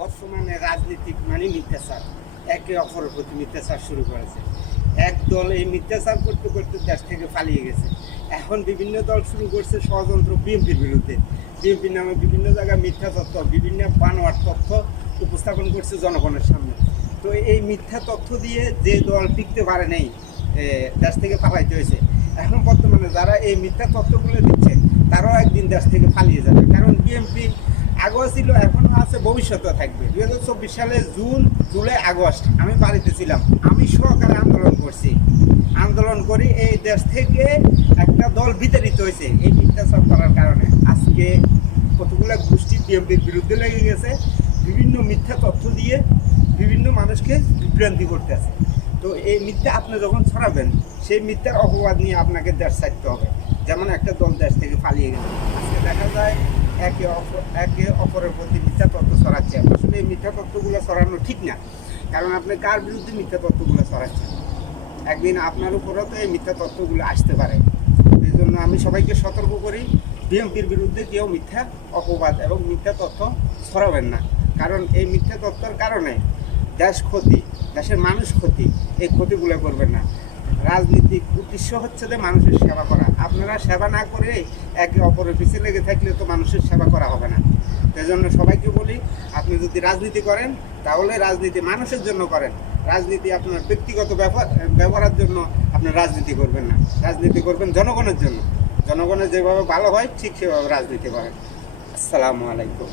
বর্তমানে রাজনীতিক মানে মিথ্যাচার, একে অপরের প্রতি মিথ্যাচার শুরু করেছে। এক দল এই মিথ্যাচার করতে করতে দেশ থেকে পালিয়ে গেছে। এখন বিভিন্ন দল শুরু করছে ষড়যন্ত্র বিএনপির বিরুদ্ধে। বিএনপির নামে বিভিন্ন জায়গায় মিথ্যা তথ্য, বিভিন্ন বানোয়ার তথ্য উপস্থাপন করছে জনগণের সামনে। তো এই মিথ্যা তথ্য দিয়ে যে দল টিকতে পারে নাই, দেশ থেকে পালাইতে হয়েছে। এখন বর্তমানে যারা এই মিথ্যা তথ্যগুলো দিচ্ছে তারাও একদিন দেশ থেকে পালিয়ে যাবে। কারণ বিএনপি আগেও ছিল, এখনও আছে, ভবিষ্যতেও থাকবে। 2024 সালে জুন, জুলাই, আগস্ট আমি বাড়িতে ছিলাম। আমি সহকারে আন্দোলন করছি। আন্দোলন করি এই দেশ থেকে একটা দল বিতাড়িত হয়েছে এই মিথ্যাচার করার কারণে। আজকে কতগুলো গোষ্ঠী বিএনপির বিরুদ্ধে লেগে গেছে, বিভিন্ন মিথ্যা তথ্য দিয়ে বিভিন্ন মানুষকে বিভ্রান্তি করতে আছে। তো এই মিথ্যা আপনি যখন ছড়াবেন, সেই মিথ্যার অপবাদ নিয়ে আপনাকে দেশ ছাড়তে হবে। যেমন একটা দল দেশ থেকে পালিয়ে গেছে, আজকে দেখা যায় একে অপরের প্রতি মিথ্যা তথ্য ছড়াচ্ছে। আসলে এই মিথ্যা তথ্যগুলো ছড়ানো ঠিক না, কারণ আপনি কার বিরুদ্ধে মিথ্যা তথ্যগুলো ছড়াচ্ছেন, একদিন আপনার উপরেও তো এই মিথ্যা তথ্যগুলো আসতে পারে। এই জন্য আমি সবাইকে সতর্ক করি, বিএনপির বিরুদ্ধে কেউ মিথ্যা অপবাদ এবং মিথ্যা তথ্য ছড়াবেন না। কারণ এই মিথ্যা তথ্যের কারণে দেশ ক্ষতি, দেশের মানুষ ক্ষতি, এই ক্ষতিগুলো করবেন না। রাজনীতিক উদ্দেশ্য হচ্ছে যে মানুষের সেবা করা। আপনারা সেবা না করে একে অপরের পিছিয়ে লেগে থাকলে তো মানুষের সেবা করা হবে না। সেই জন্য সবাইকে বলি, আপনি যদি রাজনীতি করেন তাহলে রাজনীতি মানুষের জন্য করেন। রাজনীতি আপনার ব্যক্তিগত ব্যবহারের জন্য আপনি রাজনীতি করবেন না। রাজনীতি করবেন জনগণের জন্য। জনগণের যেভাবে ভালো হয় ঠিক সেভাবে রাজনীতি করেন। আসসালামু আলাইকুম।